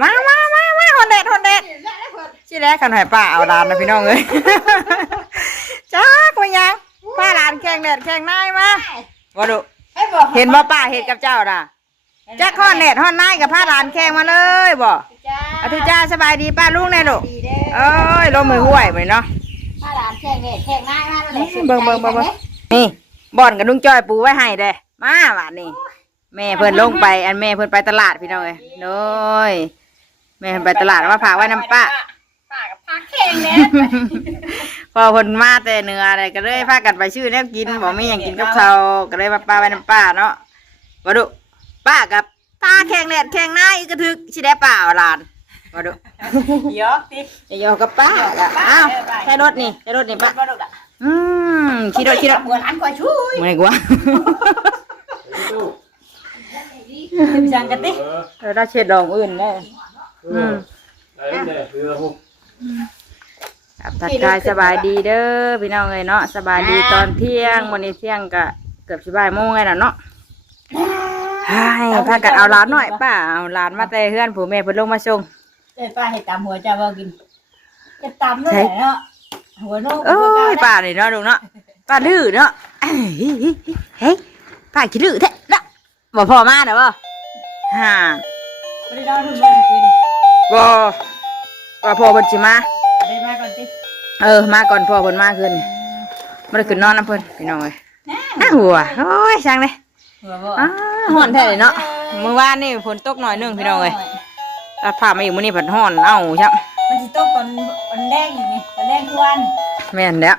มามามามาฮอนเด็ดฮอนเด็ดสิแรกคันให้ป้าเอาหลานนะพี่น้องเอ้ยจ้าก็ยังป้าหลานแข่งแดดแข่งนายมาบ่ดุให้บอกเห็นบ่ป้าเห็นกับเจ้าน่ะจักฮอนเด็ดฮอนนายกับพาหลานแข่งมาเลยบ่จ้าอาทิตย์จ้าสบายดีป้าลุงแน่ดุดีเด้อเอ้ยลมมือห้วยไปเนาะถ้าหลานแข่งเนี่ยแข่งง่ายมากเลยเบิ่งเบิ่งเบิ่งเบิ่งนี่บ่อนกับลุงจ้อยปูไว้ให้เด้มาบาดนี้ แม่เพิ่นลงไป อันแม่เพิ่นไปตลาดพี่น้องเอ้ยโน้ยแม่เพิ่นไปตลาดมาฝากไว้น้ำป้าป้ากับป้าแข่งเนี่ยพอเพิ่นมาแต่เหนืออะไรก็เลยพากันไปชื่อแนวกินบ่มีหยังกินกับเขาวก็เลยมาป้าไว้น้ำป้าเนาะบ่ดุป้ากับป้าแข่งแดดแข่งหน้าอีกกระทึกสิได้ป้าเอาหลานบ่ดุยอกติจะยอกับป้าละอ้าวใช้รถนี่ใช้รถนี่ป้าบ่ดุอะอืมขี่รถขี่รถบัวร้านกว่าช่วยมื้อไหนกว่า จังกันติเออได้เช็ดดองอื่นได้อืม Đấy, để vừa hụt ครับทักทายสบายดีเด้อพี่น้องเอ้ยเนาะสบายดีตอนเที่ยงวันนี้เที่ยงก็เกือบสิบ่ายโมงไงน่ะเนาะใช่พากันเอาหลานหน่อยป้าเอาหลานมาแต่เฮือนผู้แม่เพิ่นลงมาส่งเอ้ป้าให้ตำหัวจ้าบ่กินจะตำเลยเนาะหัวโน้เอ้ยป้านี่เนาะลูกเนาะป้าดื้อเนาะเอ้ยเฮ้ยป้าขี้ดื้อแท้เนาะ บ่พอมาเด้อบ่ฮ่าบ่ได้นอนเพิ่นบ่ได้กินบ่ว่าพ่อเพิ่นสิมาได้มาก่อนติเออมาก่อนพ่อเพิ่นมาคืนนี่บ่ได้ขึ้นนอนนํเพิ่นพี่น้องเอ้ยน่าหัวโอ้ยช่างเลยหัวบ่อ้าฮ้อนแท้เลยเนาะเมื่อวานนี่ฝนตกหน่อยหนึงพี่น้องเอ้ยตัดผ้ามาอยู่มื้อนี้เพิ่นฮ้อนเอ้าจังมันสิตกตอนตอนแรกอีกไงตอนแรกทุกวันแม่นแล้ว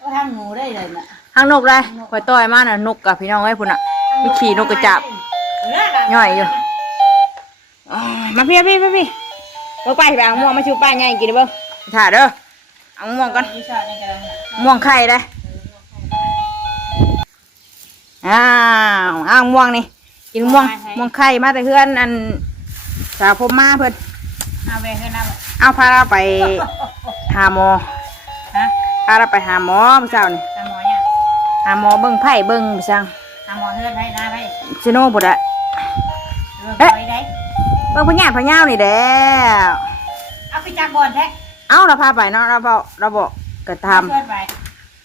ก็ทางหนูได้เลยน่ะทางนกเลยข่อยต่อยมาน่ะนกกับพี่น้องเอ้ยพุ่นน่ะ วิธีนกกระจาบย่อยอยู่อ้าวมาพี่พี่พี่พี่ลงไปไปเอาม่วงมาชูป้าใหญ่กินเด้อเบิ่งถ่าเด้อเอาม่วงก่อนวิชาในการม่วงไข่เลยอ้าวอ้าวม่วงนี่กินม่วงม่วงไข่มาแต่เพื่อนอันสาวผมมาเพิ่นเอาไปเฮือนน้ำเอาพาเราไปหาหมอฮะพาเราไปหาหมอเมื่อเช้านี่หาหมอเนี่ยหาหมอเบิ่งไผ่เบิ่งไปสั่ง หาหมอเฮือนให้นะให้ซิโน่บุดอะเรื่องไปได้ เบิ่งพญาพญาวนี่แหล้วเอาไปจักก่อนแท้เอาเราพาไปเนาะเราบอกเราบอกกระทเพื่อนไป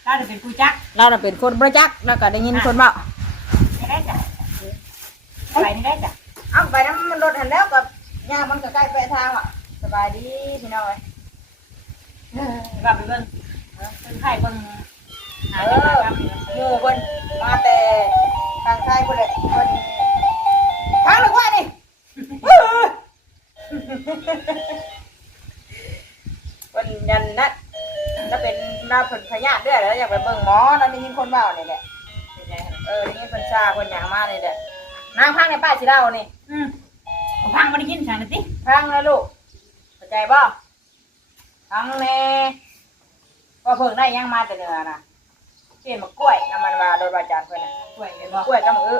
เราจะเป็นกูจักำเราน่ะเป็นคนบริจักแล้วก็ได้ยินคนบอกไม่ได้จ้ะไปไม่ได้จ้ะเอาไปน้ำมันรถหันแล้วกับย่ามันก็ใกล้ไปทางอะสบายดีพี่น้องเอ้ยเออว่าไปเบิ่งเออเป็นไข่เบิ่งหาเอเจ้าอมาครับ หมู่เพิ่นมาแต่ ทางใต้เพิ่นเลยเพิ่นทางหรือว่านี่เพิ่นยันนัดถ้าเป็นเราเพิ่นพยาธิเด้อแล้วอยากไปเบิ่งหมอแล้วได้ยินคนเว้านี่แหละเออได้ยินเพิ่นชาเพิ่นหยังมานี่แหละนางพังในป้าสิเล่านี่อืมเอาพังมาได้กินฉันนะติพังนะลูกเข้าใจบ่พังแน่ว่าเพิ่งได้หยังมาแต่เหนือน่ะ เช่นมะกล้วยน้ำมันว่าโดยบาจารย์เพิ่นน่ะกล้วยเลยบ่กล้วยกับมะอึ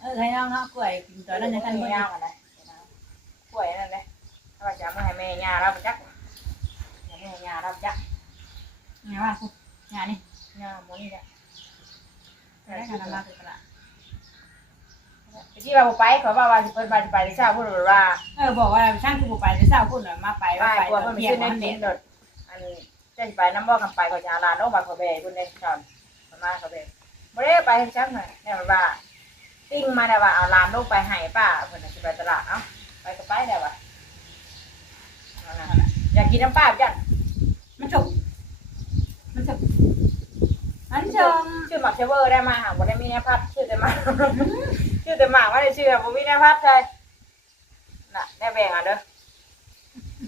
เออให้น้องเนาะกล้วยกินตอนนั้นยังทันบ่บ่ยายังวอันนั้นกล้วยนั่นแหละถ้าว่าจะไม่ให้แม่ย่ารับจักให้แม่ย่ารับจักไงว่ากูงานนี่ย่าหมดนี่แหละได้งานมาคือละตะกี้ว่าบ่ไปเขาว่าว่าสิเพิ่นว่าสิไปที่เช้าพูดว่าเออบอกว่าช่างคือบ่ไปจะเศร้าพุ่นน่ะมาไปว่าว่าไปกลัวเพิ่นไปเที่ยซื้งอในวันนี้นี้โดดอันเจ้าสิไปน้ำบ่กันไปก็จะหาหลานโอ้บาเขาแบ่เพิ่นได้สอนประมาณเขาแบ่บ่ได้ไปจังหน่อยแน่ว่าติ้งมาได้ว่าเอาหลานลงไปให้ป้าเพิ่นน่ะสิไปตลาดเอ้าไปก็ไปได้ว่าเอาล่ะอยากกินน้ำป้าจังมันจบมันจบมันจบชื่อหมักเชเวอร์ได้มาหาบ่ได้มีแนวพัดชื่อแต่หมากชื่อแต่หมากว่าได้ชื่อบ่มีแนวพัดใช่น่ะแน่แบ่งอะเด้อ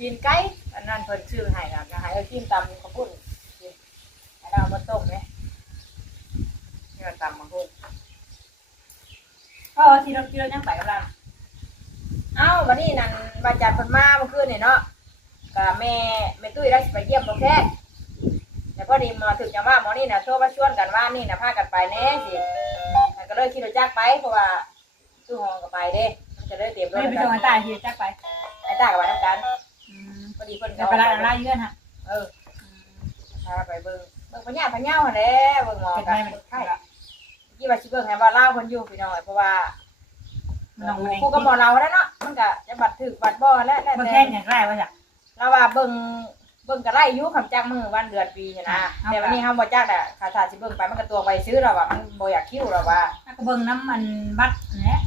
กินไก่อันนั้นเพิ่นชื่อให้น่ะก็ให้เอากินตำข้าวปุ้นกินให้เราเอามาต้มเนี่ยนี่ก็ตำมาพุ่นก็ที่เราที่เรายังไปกับเราเอ้าวันนี้นั่นบาจัดเพิ่นมาเมื่อคืนนี่เนาะก็แม่แม่ตุ้ยได้สิไปเยี่ยมบ่แค่แต่พอดีหมอถึงจะว่าหมอนี่น่ะโทรมาชวนกันว่านี่น่ะพากันไปแน่สิมันก็เลยขี่รถจักรไปเพราะว่าตู้ห้องก็ไปเด้มันจะเลยเตรียมรถไม่ไปกันชมกันตายที่จักไปไอ้ตากับไปทำกัน อืมพอดีเพิ่นจะไปร้านร้านเยื่อนฮะเออพาไปเบิ่งเบิ่งพญาพญาหั่นแหละเบิ่งหมอเป็นกัไงนมันไข้กี่ว่าสิเบิ่งให้ว่าลาวเพิ่นอยู่พี่น้องเพราะว่าน้องแม่กูก็บอกเราแล้วเนาะมันก็จะบัดถึกบัดบ่แล้วแล้วมันแต่แค่อย่างไรวะจ้ะเราว่าเบิ่งเบิ่งก็ไล่อยู่คำจักมือวันเดือนปีหั้นนะเอาแต่วันนี้เฮาบ่จักแหละค่าถ้าสิเบิ่งไปมันก็ตัวไปซื้อเราว่ามันบ่อยากคิ้วเราว่าแล้วก็เบิ่งน้ำมันบัดนั่นแหละ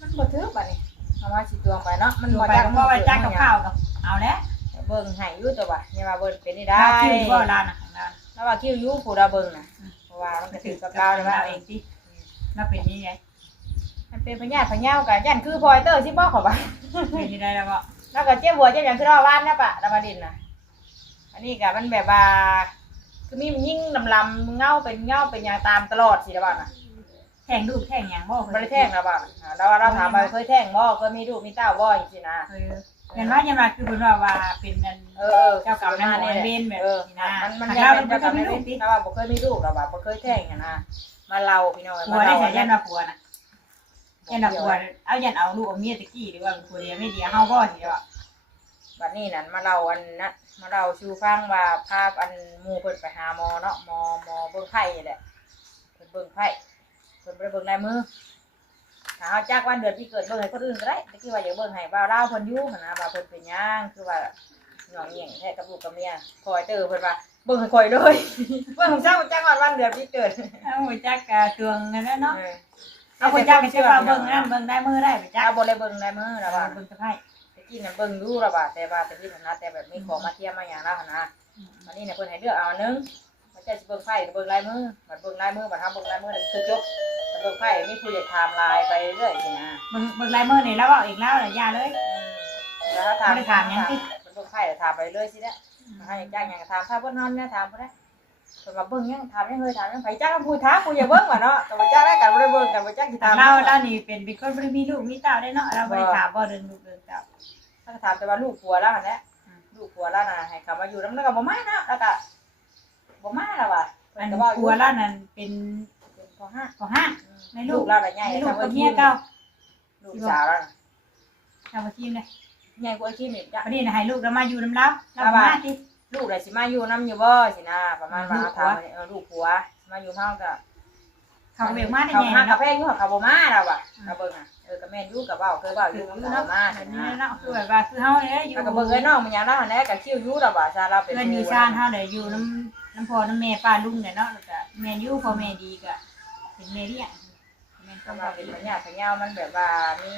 มันบ่ถึกบัดนี้เอามาสิตวงไปเนาะมันดูบ่ไปจักก็ว่าจักกับข้าวกับเอาแล้ว เบิ่งให้อยู่ตัวว่าอย่ามาเบิ่งเป็นนี่ได้ได้คิวก็ร้านอาหารร้านแล้วว่าคิ้วอยู่ผู้เราเบิ่งน่ะเพราะว่ามันก็ถึกกับเราเลยว่าเองสิแล้วเป็นยังไงมันเป็นพญาพญาวก็ยันคือพลอยเตอร์สิบ่ขอบ่เป็นยังไงแล้วก็แล้วก็เจ็บหัวเจ็บหยังคือเราว่านนะปะตะบดินน่ะ อันนี้ก็มันแบบว่าคือมีมันยิ่งลำลำๆเงาเป็นเงาเป็นอย่างตามตลอดสิละบ้านะแข่งรูปแข่งอย่างบ่ไม่ได้แท่งละบ้านะเราเราถามไปเคยแท่งบ่เคยมีลูกมีเต้าบ่จริงๆนะ เออเห็นว่ายังมาคือเป็นว่าว่าเป็นนั่นเออเออเจ้ากรรมนายเวรแบบเออนี้นะมันมันถ้ายังเราเป็นเป็นเจ้ากรรมนายเวรลูกดิถ้าว่าบ่เคยมีลูกเราบ่บ่เคยแท่งอะนะมาเราพี่น้องผัวได้ใช้ยันมาผัวน่ะยันมาผัวเอายันเอาลูกเอาเมียตะกี้หรือว่าผัวเดียวไม่เดียวเฮาบ่สิว่าบัดนี้นั่นมาเราอันนั้นมาเราชูฟังว่าภาพอันหมู่เพิ่นไปหาหมอเนาะหมอหมอเบิ่งไผ่นี่แหละเพิ่นเบิ่งไผ่เพิ่นบ่ได้เบิ่งลายมือ ถ้าเขาจักวันเดือนที่เกิดเบิ่งให้คนอื่นก็ได้แต่คือว่าอย่าเบิ่งให้บ่าวเล่าวเพิ่นอยู่หั่นนะว่าเพิ่นเป็นหยังคือว่าหยองเหย่งแท้กับลูกกับเมียคอยเตอเพิ่นว่าเบิ่งให้ข่อยเลย เบิ่งของเจ้าจักวันวันเดือนที่เกิดเอาหัวจักกะตวงกันแล้วเนาะเออเอาหัวจักไปใช้ความเบิ่งนั่นเบิ่งได้มือได้ไปจัจ้ากบ่ได้เบิ่งได้มื้อแล้ละวว่า เบิ่งสะพายแต่กี้น่ะเบิ่งอยู่ละว่าแต่ว่าแต่ที่ฐานะแต่แบบมีของมาเทียมมาหยังแล้วหั่นนะวันนี้น่ะเพิ่นให้เลือกเอาอันหนึงมัน จะสิเบิ่งไผหรือเบิ่งลายมือบัดเบิ่งลายมือบัดทำเบิ่งลายมือนี่คือจบบัดเบิ่งไผมีผู้อยากถามลายไปเรื่อยสินะเบิ่งเบิ่งลายมือนี่แล้วเว้าอีกแล้วล่ะย่าเลยแล้วถ้าถามบ่ได้ถามหยังติมันเบิ่งไผแล้วถามไปเรื่อยสิเนี่ยให้จ้างหยังก็ถามถ้าเพิ่นนอนเนี่ยถามบ่ได้เพิ่นว่าเบิ่งหยังถามยังเคยถามยังไผจ้างผู้ถามผู้อย่าเบิ่งว่าเนาะแต่ว่าจ้างได้กันบ่ได้เบิ่งกันบ่จ้างสิถามเราเรานี่เป็นเป็นคนบ่ได้มีลูกมีเต้าได้เนาะเราบ่ได้ถามบ่เรื่องลูกเรื่องเต้า ถ้าถามแต่ว่าลูกผัวแล้วหั่นแหละลูกผัวแล้วน่ะให้เขามาอยู่นำแล้วก็บ่มาเนาะแล้วก็ บ่มาแล้วว่ะอัเพิ่นนก็เว้าอผัยู่วเรานั่นเป็นเป็นพ่อห้าขอห้าในลูลูกกเราน่ะใหญ่ให้ลูกทำกับไว้เมียเก่าลูกสาวแล้วน่ะทำอาชีพเลยใหญ่กว่าที่นี่จ้ะวันนี้นะให้ลูกเรามาอยู่น้ำเล้าเรามาติลูกได้สิมาอยู่นํอยู่บ่สินะประมาณว่าลูกผัถาวมเออลูกผัวมาอยู่เฮาก็เขาเบียกมาได้เขาไงหากาเนาะแฟอยู่เขาบ่มาแล้วว่ะเอาเบิ่งอะเออก็แม่นอยู่กับเว้าเคยเว้าอยู่กับเขามาอันสินี้นะเนาะคือแบบว่าคือเฮาเนี่ยอยู่แล้วก็เบิ่งไอ้น้องมันยังได้หันแหละก็คิ้วอยู่แล้วว่าซาเราเป็นเพื่อนอยู่ชานเฮาเลยอยู่น้ำ น้ำพอน้ำแม่ป้าลุงเนี่ยเนาะแล้วก็แม่อยู่พอแม่ดีก็เป็นแม่เลี้ยงแม่ก็ต้องมามาเป็เป็นนปัญญาปัญญามันแบบว่ามี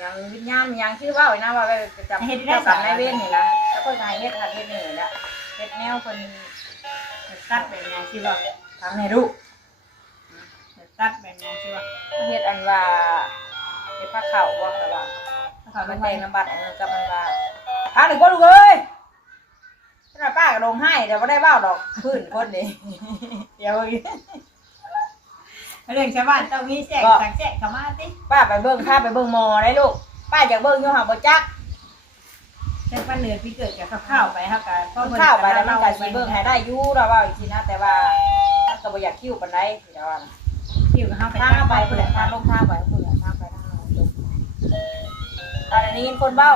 ยังวิญญาณมียังชื่อว่าไอ้นะว่าไปจำเจ้ากรรมนายเวรนี่ละแล้วก็นายเฮ็ดหัดเฮ็ดนี่แหละเฮ็ดแนวเพิ่นตัดแบบนี้สิบ่าทำให้รู้ตัดแบบนี้สิบ่าเฮ็ดอันว่าเฮ็ดผ้าขาวว่าแต่ว่า เขามัไม่นแต่งน้ำบัตรอันนึงกับมันว่าอะหนึ่งก็ลูกเอ้ย ขนาดป้าก็ลงให้เดี๋ยวไม่ได้เบ้าดอกพื้นคนนี้เดี๋ยวอีกเรื่องชาวบ้านต้องมีแสกสังแสกเข้ามาติป้าไปเบิ่งข้าไปเบิ่งหมอได้ลูก ป้าอยากเบิ่งอยู่หาบ่จักแต่ปันเหนือพี่เกิดกับข้าวไปเฮาก็พอข้าวไปแล้วมันก็สิเบิ่งให้ได้อยู่เราว่าอีกทีนะแต่ว่ามันก็บ่อยากคิ้วปานใดเดี๋ยวว่านะคิวกับเฮาไปทางไปเพิ่นแหละทางลงทางไปเพิ่นแหละทางไปทางลงตรงตอนนี้คนเบ้า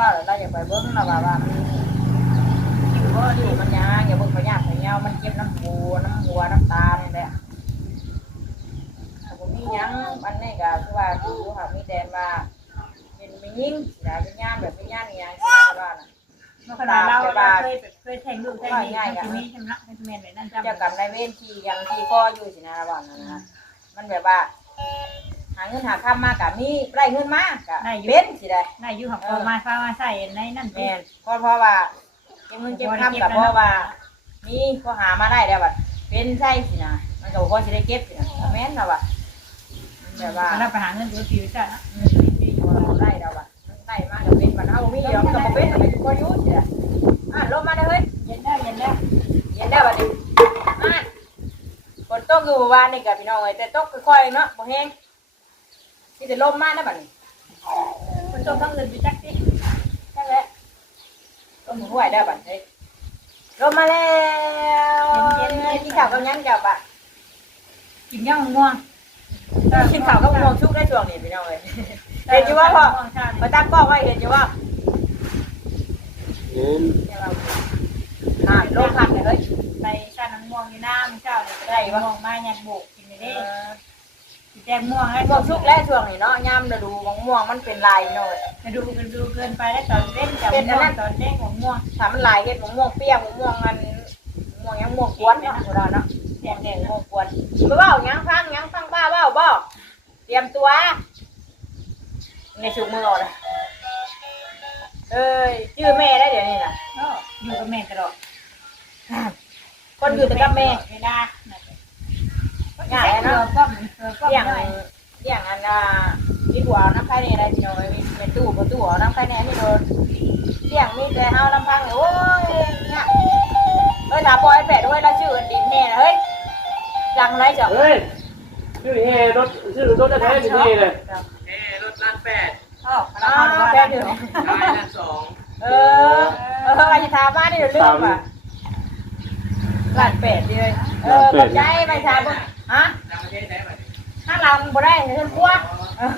ตอนนี้คนเบ้าแล้วเราอยากไปเบิ่งเราว่าว่ามันคิ้วบ่อยู่มันยางอย่าเบิ่งพยาธิพยามันเจ็บน้ำหูน้ำหัวน้ำตานี่แหละผมมียังอันนี้ก็คือว่าดูค่ะมีแต่ว่าเป็นไม่ยิ่งนะเป็นย่านแบบเป็นย่านอหย่างที่ว่าน่ะเมื่อขนาดเราเราเคยเคยแทงลูกแทงนี่ที่มีชำระเป็นแม่นแบบนั้นจ้าเจ้ากรรมนายเวรที่ยังที่ข้ออยู่สินะว่านั่นนะมันแบบว่า หาเงินหาค่ามากกะมีไล่เงินมากกะเป็นสิได้นายอยู่ของพอมาฟ้ามาใส่ในนั่นแม่นเพราะเพราะว่าเก็บเงินเก็บค่ำกับเพราะว่ามีก็หามาได้แล้วบัดเป็นใช่สินะมันก็บ่พอสิได้เก็บสินะแม่นนะว่ามันแบบว่าเราไปหาเงินตัวผิวจ้ะได้แล้วว่ะได้มากกับเป็นมันเอามีเดียวกับบ่เป็นมันก็ยุ่งเสียอะลงมาเด้อเฮ้ยเย็นแล้วเย็นแล้วเย็นได้บัดนี้มาฝนตกอยู่วานนี่กับพี่น้องเอ้ยแต่ตกค่อยๆเนาะบ่แห้ง ที่จะลมมานะบัดนี้คนโตต้องเงินไปจักสินั่นแหละลมห้วยได้บัดนี้ลมมาแล้วกินข้าวกับยังกับอะกินย่างง่วงกินข้าวกับงวงชุกได้ช่วงนี้พี่น้องเอ้ยเห็นอยู่ว่าพ่อมาตั้งป้อไว้เห็นอยู่ว่าเห็นอ่าลมพักเลยเฮ้ยไปชาน้ำม่วงอยู่น้ำเจ้าเลยได้ม่วงมาหยัดโบกกินเอได้อสิ แจงม่วงให้ม่วงชุกแล้วช่วงนี้เนาะย่ำฤดูของม่วงมันเป็นลายหน่อยกระดูกระดูเกินไปแล้วตอนเล่นจับเป็นอันม่วนั้งนตอนเล่นของม่วงถ้ามันลายเฮ็ดของม่วงเปรี้ยวของม่วงมันม่วงยังม่วงกวนเนาะเวลาเนาะแจม่วงงแดแดงงม่วงกวนบ่เว้าหยังฟังหยังฟังป้าเว้าบ่เตรียมตัวในชุกมือเอาเลยเอ้ยชื่อแม่ได้เดี๋ยวนี้น่ะก็อยู่กับแม่ตลอดคนอยู่แต่กับแม่เวลา ง่ายเนาะก็เออก็เลี้ยงอยเลี้ยงอันน่ะคิดว่าเอาน้ำไข่นี่ได้พี่น้องเป็นตู้ประตูเอาน้ำไข่แน่พี่โดนเลี้ยงมีแต่เฮาลำพังโอ้ยเนี่ยเอ้ยถามปอยแปดด้วยแล้วชื่อดินแน่เฮ้ยจังไรจ้ะเฮ้ยชื่อเฮรถชื่อรถแท้ๆอยู่นี่เลยเอรถล้านแปดอ๋ออ๋อเราแปแปดบเดีเดียยววท้ายล้านสองเออเออไปถามบ้านนี่เดี๋ยวลืมว่ะหลานเป็ดเลยเออขอบใจไปถามบ่ฮะต่าง ประเทศได้ไหมถ้าเราบ่ได้เงินกลัวเออ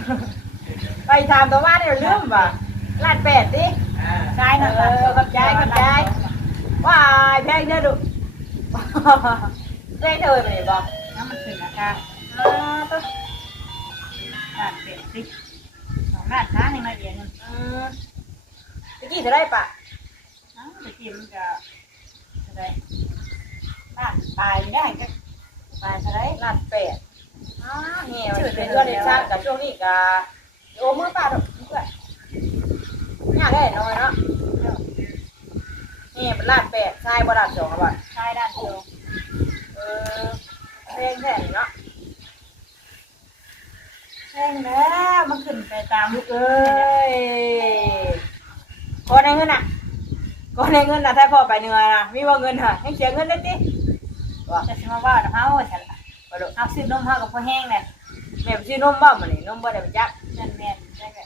ไปถามตัวบ้านนี่เดี๋ยวลืมว่ะหลานเป็ดดิอ่าได้หน่อยเออขอบใจขอบใจว้ายแพงเด้อดูแพงเธอไปไหนบ่น้ำมันขึ้นราคาเออตัวด้านเป็ดสิสองด้านนะให้มาเดียวนึงอืมตะกี้จะได้ปะอ้าวตะกี้มันก็อะไรด้านปลายได้ก็ ปลายอะไรหลานเป็ดอ้าเงี้ยเป็นเรื่องเด็กช่างกับช่วงนี้กับโอ้มือป้าดอกเพื่อนยากได้น้อยเนาะนี่เป็นลาดแปดใช่บ่ลาดสองครับบ่ใช่ด้านเดียวเออเพลงแค่นี้เนาะแห้งแล้วมันขึ้นไปตามลูกเอ้ยคนในเงินอะคนในเงินน่ะถ้าพ่อไปเหนื่อยนะมีว่าเงินเหรอให้เสียเงินได้ติ ว่าจะสิมาว่าเฮาฉันล่ะบ่ดูเอาซื้อนมเฮากับพ่อแห้งเลยแม่ไปซื้อนมบ่มื้อนี้นมบ่ได้ไปจักนั่นแม่นได้ก็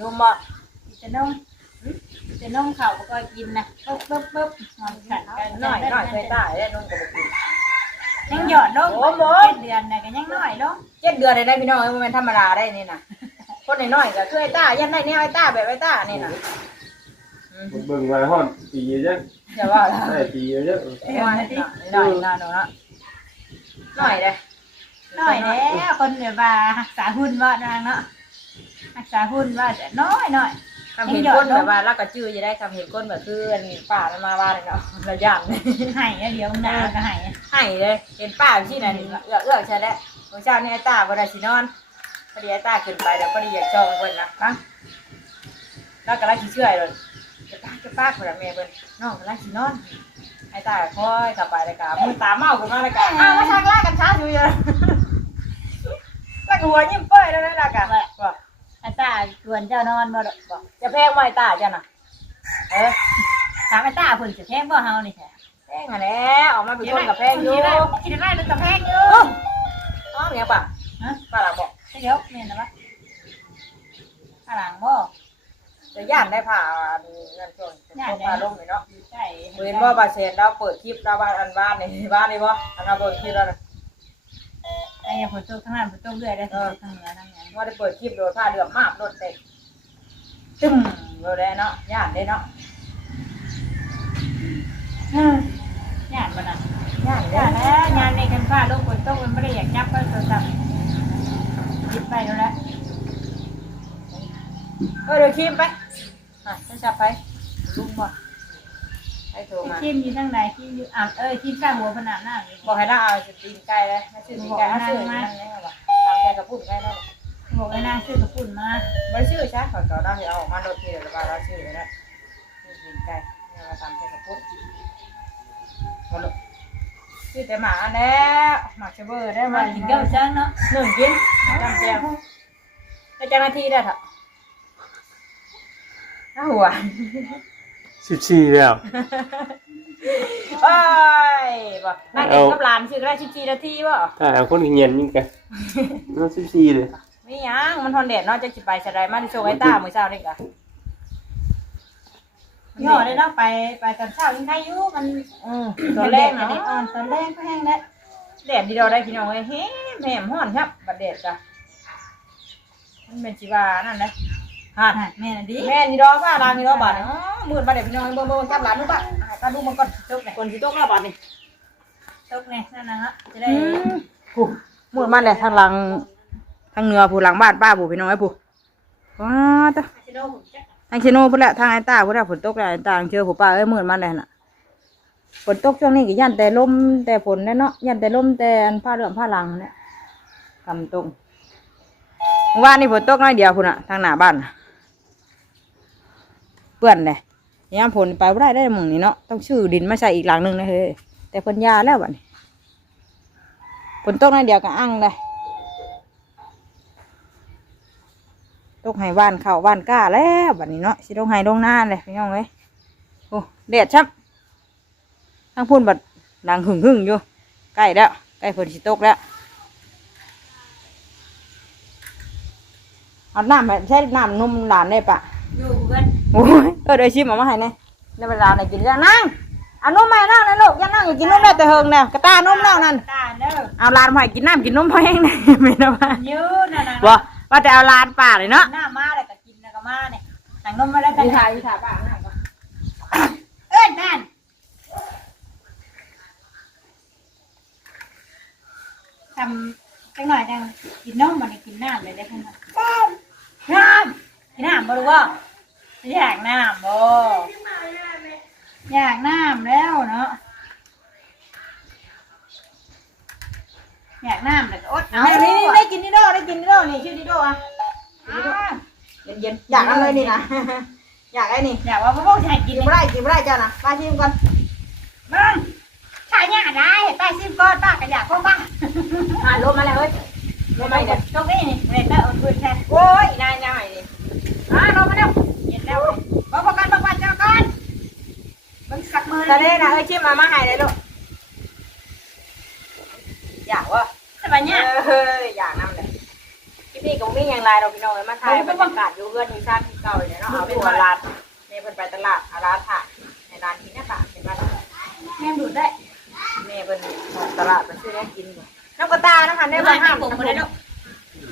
นมบ่จะนมจะนมข้าวก็กินนะปึ๊บปึ๊บปึ๊บนอนขันกันน้อยน้อยเคยตายได้นมก็บ่กินยังหยอดลงโอ้โหเจ็ดเดือนน่ะก็ยังน้อยลงเจ็ดเดือนได้ได้พี่น้องเอ้ยมันเป็นธรรมดาได้นี่น่ะคนน้อยๆก็เคยตายยันได้แนวไอ้ตาแบบไอ้ตานี่น่ะอืมเบิ่งมาฮอดปีเยอะ อย่าว่าล่ะได้ปีเยอะน้อยหน่อยหน่อยหน่อยหน่อยหน่อยเลยน้อยแล้วคนแบบว่ารักษาหุ่นว่านางเนาะรักษาหุ่นว่าจะน้อยน้อยคำเห็นก้นแบบว่าเราก็จื้อจะได้คำเห็นก้นแบบคืออันป่ามันมาว่าเลยเนาะระยำเลยให้แล้วเดี๋ยวหนาก็ให้ให้เลยเห็นป้าที่ไหนนี่เอื้อเอื้อใช่แล้วของเช้านี่ไอ้ตาบ่ได้สินอนพอดีไอ้ตาขึ้นไปแล้วพอดีอยากจองเพิ่นนะฟังแล้วก็ไล่สิเชื่อยเลย จะป้าจะป้าคนละแม่เพิ่นน้องก็ไล่สินอนไอ้ตาค่อยกลับไปแล้วก็มือตาเมาขึ้นมาแล้วก็อ้าวมาชักลากกันช้าอยู่เลยแล้วก็หัวยิ้มเป้ยแล้วนั่นล่ะก็บอกอาตาชวนเจ้านอนบ่ดอกบอกจะแพงไหมตาจ้ะน่ะเออถามอาตาเพิ่นจะแพงบ่เฮานี่แท้แพงอะแหล้วออกมาเป็นคนกับแพงอยู่คิดได้มันจะแพงอยู่อ๋อเนี่ยป่ะฮะป้าหลังบอกเดี๋ยวแม่นนะวะข้างหลังบ่ จะย่านได้ผ่าเงินช่วงผ่าลงเลยเนาะใช่เห็นว่าบาเซนเราเปิดคลิปเราบ้านอันบ้านในบ้านนี่บ่อันเราเปิดคลิปแล้วนะไอ้เนี่ยฝนตกทั้งนั้นฝนตกเรื่อยได้ฝนตกทั้งเหนือทั้งหยังว่าได้เปิดคลิปโดนผ้าเหลืองมากโดนเตะตึ้มเราได้เนาะย่านได้เนาะย่านบ่น่ะย่านย่าได้นแล้วยานในกันฟ้าลูกฝนตกมันบ่ได้อยากจับก็โทรศัพท์หยิบไปแล้วแหละ เออเดี๋ยวคลิปไปอะจะจับไปลุงบ่ให้โทรมาทีมอยู่ทางไหนทีมอยู่อ่ำเอ้ยทีมสร้างหัวผนังหน้าอยู่บอกให้เราเอาตีนไก่เลยมาซื้อตีนไก่มาซื้อนั่นเลยว่ะตามใจกับพูดไก่นั่นบอกให้นางซื้อกระปุ่นมาไม่ชื่อใช่ขอต่อได้เอาออกมาโดนทีเดียวเราชื่อเลยนะชื่อตีนไก่เราตามใจกับพูดหมดเลยชื่อแต่หมาแล้วหมาเชเบอร์ได้มามากิกินนเก้าเก้าจังเนาะหนึ่งกินจำแจวได้จ้าหน้าที่ได้เถอะ น่าหัวสิบสี่แล้ว โอ้ยบอกนั่งกินกับหลานชื่อได้ชิบสี่นาทีบ่ถ้าเอาคนเงียนยิ่งกันน้องสิบสี่เลยไม่ยังมันทนแดดเนาะจะจิไปสะไดมาที่โชว์ไอ้ตามื้อเช้านี่กะย่อได้เนาะไปไปตอนเช้ายังไงอยู่มันอืมตอนแรกเนาะเนาะอ่อนตอนแรกก็แห้งแล้วแดดที่เราได้พี่น้องเอ้ยเฮ้แหมฮ้อนครับบัดแดดจ้ะมันเป็นชีวานั่นนะ ฮะแม่น่ะดีแม่นี่ดอกว่าลางนี่ดอกบาดอ๋อมืดมาเดี๋ยวพี่น้องเบิ่งเบิ่งกับหลานนู่นปะหายไปป้าลุงมันก่อนตกไหนคนที่ตกแล้วบัดนี้ตกไหนนั่นนะฮะจะได้ผู้มืดมันเลยทางหลังทางเหนือผู้หลังบ้านป้าผู้พี่น้องไอ้ผู้ว้าตะจะโดนผมจะทางเชโน่พุ่นแหละทางไอ้ตาพุ่นแหละฝนตกแล้วไอ้ตาเชื่อผู้ป้าเอ้ยมืดมันเลยน่ะฝนตกช่วงนี้ก็ยันแต่ลมแต่ฝนแน่เนาะยันแต่ลมแต่อันผ้าเรื่องผ้าหลังเนี่ยกำตรงว่านี่ฝนตกน้อยเดียวพุ่นอะทางหน้าบ้านน่ะ เปื้อนเลยยามฝนไปไ่ได้ได้หมึงนี่เนาะต้องชื่อดินมาใส่อีกหลังหนึ่งนะเฮ้ยแต่เพิ่นยาแล้วบัดนี้ฝนตกน้อยเดียวก็อั้งเลยตกให้บ้านเข้าบ้านก้าแล้วบัดนี้เนาะสิลงให้ลงหน้าเลยพี่น้องเอ้ยโอ้เด็ดชับทั้งพุ่นบัดดังหึ่งหึ่งๆอยู่ใกล้แล้วใกล้ฝนสิตกแล้วเอาน้ำไปใช้น้ำนุ่มหลานได้ปะอยู่เพื่อน โอ้ยเออเดี๋ยวชิมเอามาให้แน่ในเวลาไหนกินยังนั่งเอานมมาให้นั่งนะลูกยังนั่งอยู่กินนมได้แต่เฮิงแน่กระตานมแล้วนั่น ตาเด้อเอาหลานมาให้กินน้ำกินนมพอแห้งแน่ไม่ได้ว่ายืนนั่นนะว่าว่าแต่เอาหลานป่าเลยเนาะหน้ามาแล้วก็กินแล้วก็มาเนี่ยหนังนมมาแล้วกันวิชาวิชาป่านั่งก่อนเอิ้นนั่นทำจังหน่อยจังกินนมมันกินน้ำเลยได้ขนาดน้ำกินน้ำบ่รู้ว่า อยากน้ำบ่อยากน้ำแล้วเนาะอยากน้ำแต่ก็อดเอานี่นี่ได้กินนิโดได้กินนิโดนี่ชื่อนิโดอะอ่าเย็นเย็นๆอยากเอาเลยนี่นะอยากไอ้นี่อยากว่าพ่อพ่อชายกิกินนเลยไม่ได้กินไม่ได้เจ้านะป้าชิมก่อนมึงชายเนี่ยได้ป้าซิมก้อนป้าก็อยากพ่อบ้างอ่าลมมาแล้วเฮ้ยลมมาเดี๋ยวตรงนี้นี่เด็กแล้วเอาปืนแทนโอ้ยนายนายนี่อ่าลมมาแล้ว เย็นแล้วบอกประกันบอกว่าเจ้าก่อนมึงสักมือ ตอนนี้นะเอ้ยชิมมามาให้เลยลูกอยากวะสบายเนี่ยเฮ้ยอยากนำเลยพี่พี่ก็มีอย่างไรเราพี่น้องเลยมาถ่ายบรรยากาศอยู่เพื่อนที่ชาติที่เก่าเลยเนาะเอาไปหัวร้านในเพิ่นไปตลาดเอาร้านถ่ายในร้านที่นี่ค่ะเป็นร้านแม่ดูดได้แม่เพิ่นตลาดเพิ่นซื้อได้กินอยู่น้ำกระตานะคะในได้บ้าบ้านนห้าห้ามมผมมาได้ลูก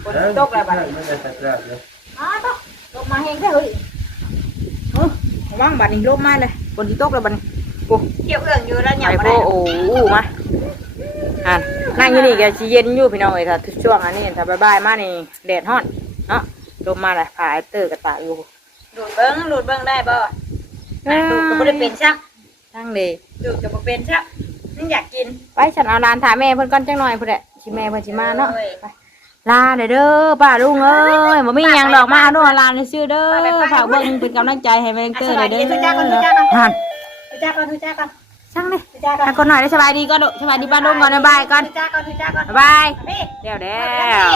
ฝนตกแล้วบัดนี้ไม่ได้ใส่กระดาษเลยอ๋อตกลงมาเฮงแค่เฮ้ยเออว่างบัดนี้ลมมาเลยฝนที่ตกแล้วบัดนี้ โอ้เกี่ยวเอื้องอยู่แล้วหไปยาบโพได้โอ้มาอ่านนั่งอยู่นี่แกสิเย็นอยู่พี่น้องเอ้ยถ้าช่วงอันนี้ถ้าบ่ายๆมานี่แดดฮ้อนเนาะลมมาเลยผาไอ้เตอร์กระตากอยู่ดูดเบิ้งดูดเบิ้งได้บ่ดูดก็ไม่ได้เป็นชักทั้งเลยดูดก็บ่เป็นชักนี่อยากกินไปฉันเอาหลานถามแม่เพิ่นก่อนจังหน่อยพุ่นแหละสิแม่เพิ่นสิมาเนาะโอ้ยไปลาเด้อเด้อป้าลุงเอ้ยบ่มีหยังดอกมาเอาด้วยลานซื่อเด้อฝากเบิ่งเป็นกำลังใจให้แม่เตอร์เด้อเด้อหันทุ จ้าก่อนทุจ้าก่อนช่างนี่ทุจ้าก่อนให้คนหน่อยได้สบายดีก่อนลูกสบายดีป้าลุงก่อนบ๊ายบายก่อนทุจ้าก่อนทุจ้าก่อนบ๊ายบายพี่เดี๋ยวเด้อ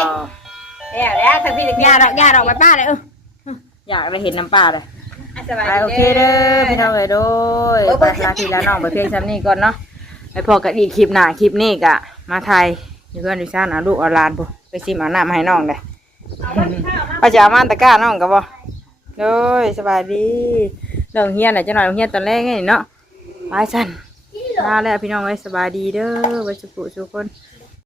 เดี๋ยวแล้วทั้งพี่ทั้งอย่าดอกอย่าดอกไปป้าเลยเอออยากได้เห็นน้ำป้าเลยสบายไปดีโอเคเด้อพี่น้องเอ้ยโดยไปลาพี่แล้วน้องไปเพียงซ้ำนี่ก่อนเนาะไปพอกันอีกคลิปหน้าคลิปนี้กะมาไทยอยู่เพื่อนดิฉันเอาลูกเอาหลานปุ๊ไปซิมเอาน้ำให้น้องเลยป้าจะเอามาตะกร้าน้องกับบ่โดยสบายดีเรื่องเฮียนน่ะจะหน่อยเฮียนตอนแรกไงเนาะ ไปสันลาแล้วพี่น้องไอ้สบายดีเด้อไว้สุขสุขคน